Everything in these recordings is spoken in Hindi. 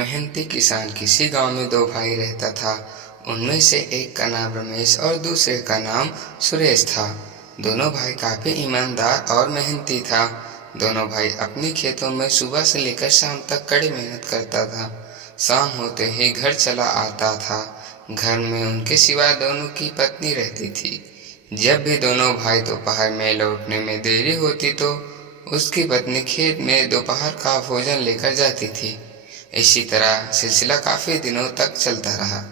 मेहनती किसान। किसी गांव में दो भाई रहता था। उनमें से एक का नाम रमेश और दूसरे का नाम सुरेश था। दोनों भाई काफी ईमानदार और मेहनती था। दोनों भाई अपने खेतों में सुबह से लेकर शाम तक कड़ी मेहनत करता था। शाम होते ही घर चला आता था। घर में उनके सिवा दोनों की पत्नी रहती थी। जब भी दोनों भाई दोपहर में लौटने में देरी होती तो उसकी पत्नी खेत में दोपहर का भोजन लेकर जाती थी। इसी तरह सिलसिला काफी दिनों तक चलता रहा।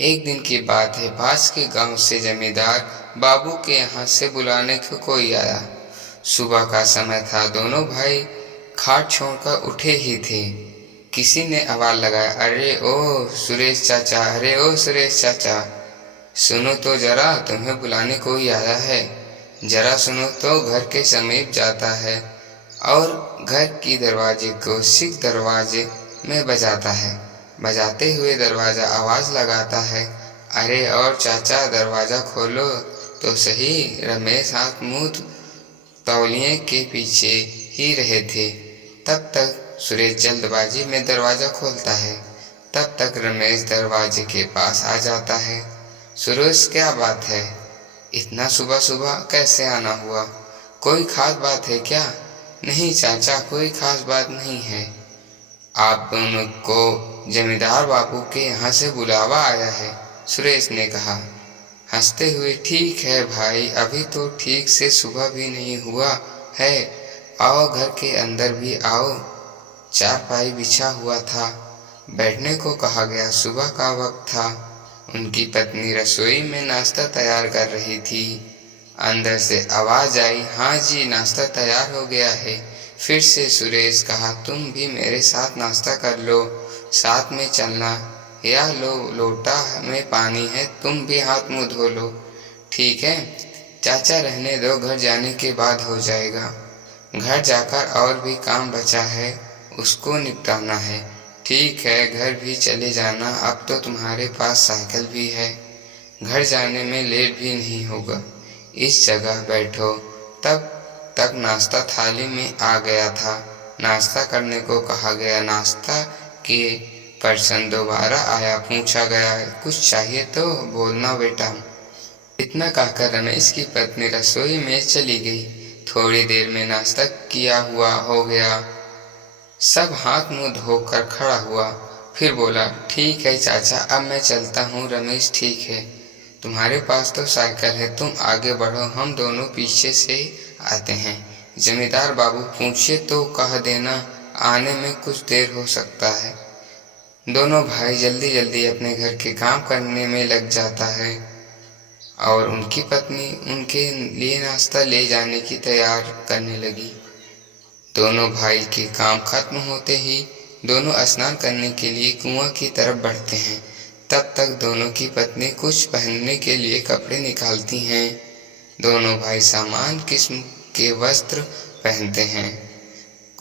एक दिन की बात है, पास के गांव से जमींदार बाबू के यहाँ से बुलाने को कोई आया। सुबह का समय था। दोनों भाई खाट छोड़कर उठे ही थे। किसी ने आवाज लगाया, अरे ओ सुरेश चाचा, अरे ओ सुरेश चाचा, सुनो तो जरा, तुम्हें बुलाने कोई आया है। जरा सुनो तो। घर के समीप जाता है और घर की दरवाजे को सिख दरवाजे में बजाता है। बजाते हुए दरवाजा आवाज लगाता है, अरे और चाचा, दरवाजा खोलो तो सही। रमेश हाथ मुंह तौलिए के पीछे ही रहे थे। तब तक सुरेश जल्दबाजी में दरवाजा खोलता है। तब तक रमेश दरवाजे के पास आ जाता है। सुरेश, क्या बात है? इतना सुबह सुबह कैसे आना हुआ? कोई खास बात है क्या? नहीं चाचा, कोई खास बात नहीं है। आप दोनों को जमींदार बाबू के यहाँ से बुलावा आया है, सुरेश ने कहा हंसते हुए। ठीक है भाई, अभी तो ठीक से सुबह भी नहीं हुआ है। आओ, घर के अंदर भी आओ। चारपाई बिछा हुआ था, बैठने को कहा गया। सुबह का वक्त था। उनकी पत्नी रसोई में नाश्ता तैयार कर रही थी। अंदर से आवाज आई, हाँ जी, नाश्ता तैयार हो गया है। फिर से सुरेश कहा, तुम भी मेरे साथ नाश्ता कर लो, साथ में चलना। यह लो, लोटा में पानी है, तुम भी हाथ मुंह धो लो। ठीक है चाचा, रहने दो, घर जाने के बाद हो जाएगा। घर जाकर और भी काम बचा है, उसको निपटाना है। ठीक है, घर भी चले जाना, अब तो तुम्हारे पास साइकिल भी है, घर जाने में लेट भी नहीं होगा। इस जगह बैठो। तब तक नाश्ता थाली में आ गया था। नाश्ता करने को कहा गया। नाश्ता किए पर्सन दोबारा आया। पूछा गया, कुछ चाहिए तो बोलना बेटा। इतना कहकर रमेश की पत्नी रसोई में चली गई। थोड़ी देर में नाश्ता किया हुआ हो गया। सब हाथ मुंह धोकर खड़ा हुआ। फिर बोला, ठीक है चाचा, अब मैं चलता हूँ। रमेश, ठीक है, तुम्हारे पास तो साइकिल है, तुम आगे बढ़ो, हम दोनों पीछे से आते हैं। जमींदार बाबू पूछे तो कह देना, आने में कुछ देर हो सकता है। दोनों भाई जल्दी जल्दी अपने घर के काम करने में लग जाता है और उनकी पत्नी उनके लिए नाश्ता ले जाने की तैयार करने लगी। दोनों भाई के काम खत्म होते ही दोनों स्नान करने के लिए कुआं की तरफ बढ़ते हैं। तब तक दोनों की पत्नी कुछ पहनने के लिए कपड़े निकालती हैं। दोनों भाई समान किस्म के वस्त्र पहनते हैं।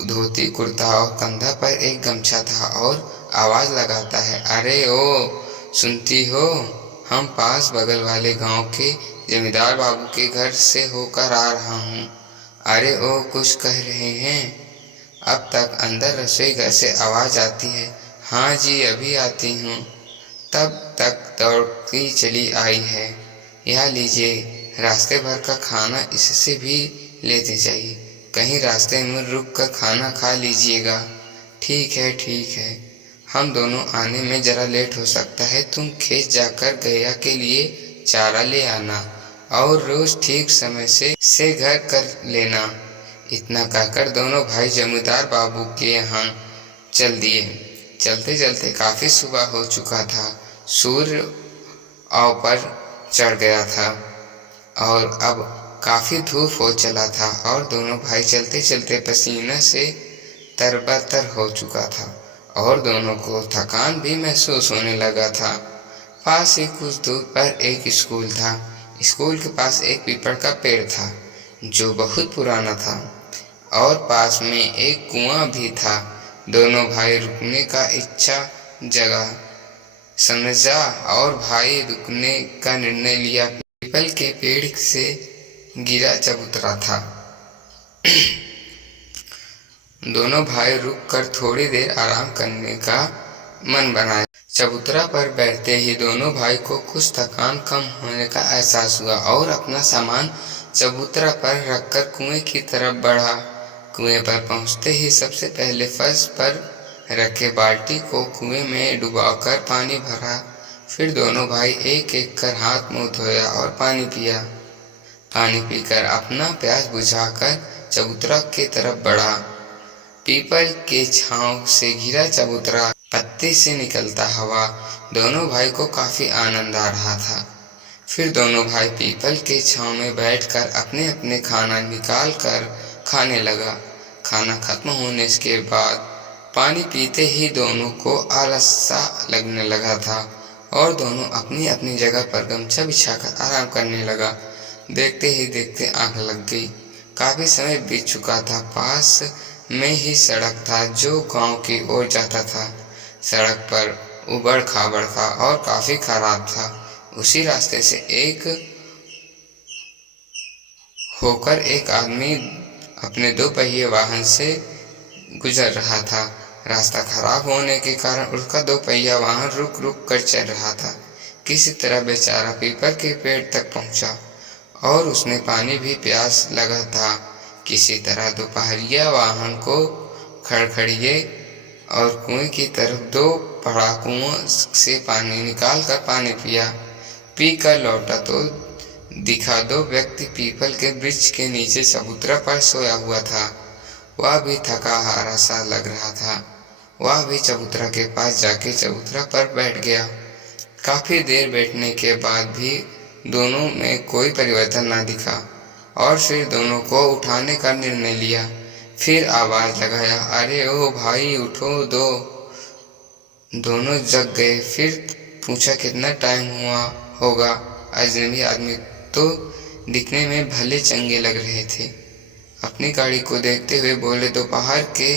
धोती कुर्ता और कंधा पर एक गमछा था और आवाज लगाता है, अरे ओ सुनती हो, हम पास बगल वाले गांव के जमींदार बाबू के घर से होकर आ रहा हूँ। अरे ओ, कुछ कह रहे हैं? अब तक अंदर रसोई घर से आवाज आती है, हाँ जी, अभी आती हूँ। तब तक दौड़ती चली आई है, यह लीजिए, रास्ते भर का खाना इससे भी लेते जाइए, कहीं रास्ते में रुक कर खाना खा लीजिएगा। ठीक है ठीक है, हम दोनों आने में जरा लेट हो सकता है, तुम खेत जाकर गैया के लिए चारा ले आना और रोज ठीक समय से घर कर लेना। इतना कहकर दोनों भाई जमींदार बाबू के यहाँ चल दिए। चलते चलते काफी सुबह हो चुका था। सूर्य औ पर चढ़ गया था और अब काफी धूप हो चला था और दोनों भाई चलते चलते पसीना से तरबतर हो चुका था और दोनों को थकान भी महसूस होने लगा था। पास ही कुछ दूर पर एक स्कूल था। स्कूल के पास एक पीपल का पेड़ था जो बहुत पुराना था और पास में एक कुआं भी था। दोनों भाई रुकने का इच्छा जगह समझा और भाई रुकने का निर्णय लिया। पीपल के पेड़ से गिरा जब उतरा था। दोनों भाई रुक कर थोड़ी देर आराम करने का मन बनाया। चबूतरा पर बैठते ही दोनों भाई को कुछ थकान कम होने का एहसास हुआ और अपना सामान चबूतरा पर रखकर कुएं की तरफ बढ़ा। कुएं पर पहुंचते ही सबसे पहले फर्श पर रखे बाल्टी को कुएं में डुबाकर पानी भरा। फिर दोनों भाई एक एक कर हाथ मुंह धोया और पानी पिया। पानी पीकर अपना प्यास बुझाकर चबूतरा की तरफ बढ़ा। पीपल के छांव से घिरा चबूतरा, पत्ते से निकलता हवा, दोनों भाई को काफी आनंद आ रहा था। फिर दोनों भाई पीपल के छांव में बैठकर अपने अपने खाना निकाल कर खाने लगा। खाना खत्म होने के बाद पानी पीते ही दोनों को आलस सा लगने लगा था और दोनों अपनी अपनी जगह पर गमछा बिछाकर आराम करने लगा। देखते ही देखते आंख लग गई। काफी समय बीत चुका था। पास में ही सड़क था जो गांव की ओर जाता था। सड़क पर उबड़ खाबड़ था और काफी खराब था। उसी रास्ते से होकर एक आदमी अपने 2 पहिए वाहन से गुजर रहा था। रास्ता खराब होने के कारण उसका 2 पहिया वाहन रुक रुक कर चल रहा था। किसी तरह बेचारा पीपल के पेड़ तक पहुंचा और उसने पानी भी प्यास लगा था। किसी तरह 2 पहिया वाहन को खड़खड़िए और कुएं की तरफ 2 पड़ाकुओं से पानी निकाल कर पानी पिया। पी कर लौटा तो दिखा 2 व्यक्ति पीपल के वृक्ष के नीचे चबूतरा पर सोया हुआ था। वह भी थका हारा सा लग रहा था। वह भी चबूतरा के पास जाके चबूतरा पर बैठ गया। काफी देर बैठने के बाद भी दोनों में कोई परिवर्तन न दिखा और फिर दोनों को उठाने का निर्णय लिया। फिर आवाज लगाया, अरे ओ भाई उठो दो। दोनों जग गए। फिर पूछा, कितना टाइम हुआ होगा? अजनबी आदमी तो दिखने में भले चंगे लग रहे थे। अपनी गाड़ी को देखते हुए बोले, दोपहर के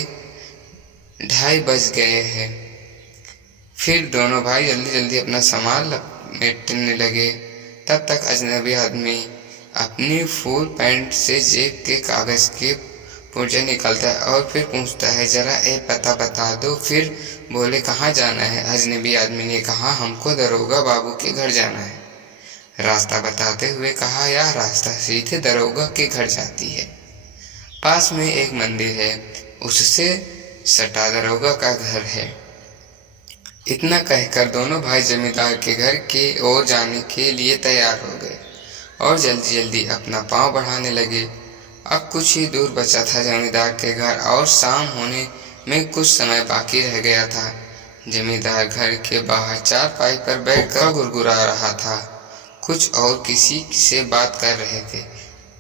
2:30 बज गए हैं। फिर दोनों भाई जल्दी जल्दी अपना सामान लपेटने लगे। तब तक अजनबी आदमी अपनी फुल पैंट से जेब के कागज के पुर्जे निकालता है और फिर पूछता है, जरा ये पता बता दो। फिर बोले, कहाँ जाना है? अजनबी आदमी ने कहा, हमको दरोगा बाबू के घर जाना है। रास्ता बताते हुए कहा, यह रास्ता सीधे दरोगा के घर जाती है। पास में एक मंदिर है, उससे सटा दरोगा का घर है। इतना कहकर दोनों भाई जमींदार के घर की ओर जाने के लिए तैयार हो गए और जल्दी जल्दी अपना पांव बढ़ाने लगे। अब कुछ ही दूर बचा था जमींदार के घर और शाम होने में कुछ समय बाकी रह गया था। जमींदार घर के बाहर चारपाई पर बैठकर गुरगुरा रहा था। कुछ और किसी से बात कर रहे थे।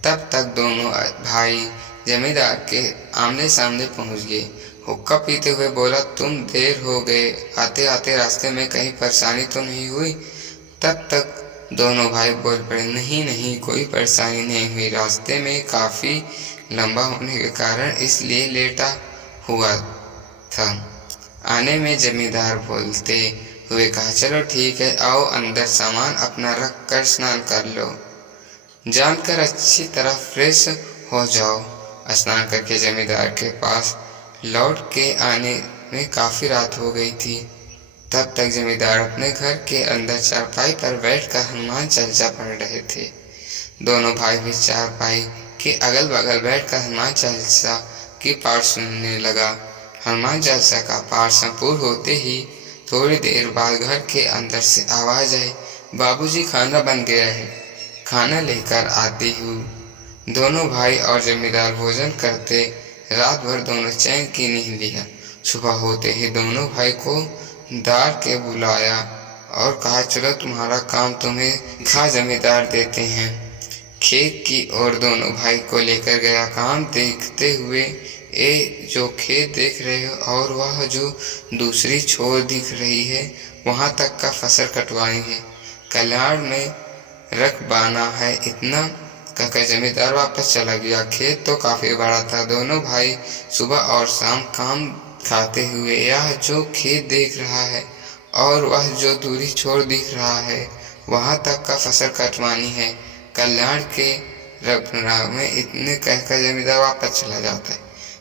तब तक दोनों भाई जमींदार के आमने सामने पहुंच गए। हुक्का पीते हुए बोला, तुम देर हो गए, आते आते रास्ते में कहीं परेशानी तो नहीं हुई? तब तक दोनों भाई बोल पड़े, नहीं नहीं, कोई परेशानी नहीं हुई। रास्ते में काफी लंबा होने के कारण इसलिए लेटा हुआ था। आने में जमींदार बोलते हुए कहा, चलो ठीक है, आओ अंदर सामान अपना रख कर स्नान कर लो, जानकर अच्छी तरह फ्रेश हो जाओ। स्नान करके जमींदार के पास लौट के आने में काफी रात हो गई थी। तब तक जमींदार अपने घर के अंदर चारपाई पर बैठकर हनुमान चालीसा पढ़ रहे थे। दोनों भाई भी चारपाई के अगल बगल बैठकर हनुमान चालीसा की पाठ सुनने लगा। हनुमान चालीसा का पाठ संपूर्ण होते ही थोड़ी देर बाद घर के अंदर से आवाज आई, बाबूजी खाना बन गया है, खाना लेकर आती हूँ। दोनों भाई और जमींदार भोजन करते रात भर दोनों चैन की नींद लिया। सुबह होते ही दोनों भाई को दार के बुलाया और कहा, चलो तुम्हारा काम तुम्हें खा जमींदार देते हैं। खेत की ओर दोनों भाई को लेकर गया। काम देखते हुए, ये जो खेत देख रहे हो और वह जो दूसरी छोर दिख रही है, वहां तक का फसल कटवाएंगे, कल्याण में रकबाना है। इतना कहकर जमींदार वापस चला गया। खेत तो काफी बड़ा था। दोनों भाई सुबह और शाम काम खाते हुए यह जो खेत देख रहा है और वह जो दूरी छोर दिख रहा है, वहां तक का फसल कटवानी है, कल्याण के रकबा में। इतने कहकर जमींदार वापस चला जाता है।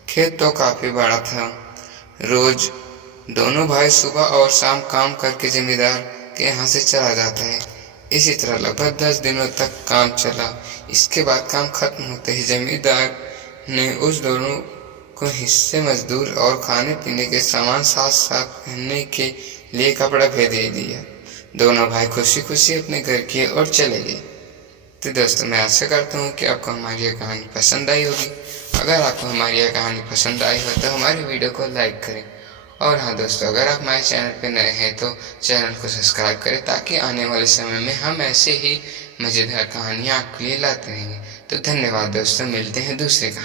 खेत तो काफी बड़ा था। रोज दोनों भाई सुबह और शाम काम करके जमींदार के यहाँ से चला जाता है। इसी तरह लगभग 10 दिनों तक काम चला। इसके बाद काम खत्म होते ही जमींदार ने उस दोनों को हिस्से मजदूर और खाने पीने के सामान साथ साथ पहनने के लिए कपड़ा भी दे दिया। दोनों भाई खुशी खुशी अपने घर की ओर चले गए। तो दोस्तों, मैं आशा करता हूँ कि आपको हमारी यह कहानी पसंद आई होगी। अगर आपको हमारी यह कहानी पसंद आई हो तो हमारे वीडियो को लाइक करें। और हाँ दोस्तों, अगर आप हमारे चैनल पर नए हैं तो चैनल को सब्सक्राइब करें, ताकि आने वाले समय में हम ऐसे ही मज़ेदार कहानियाँ आपके लिए लाते रहेंगे। तो धन्यवाद दोस्तों, मिलते हैं दूसरे कहानी।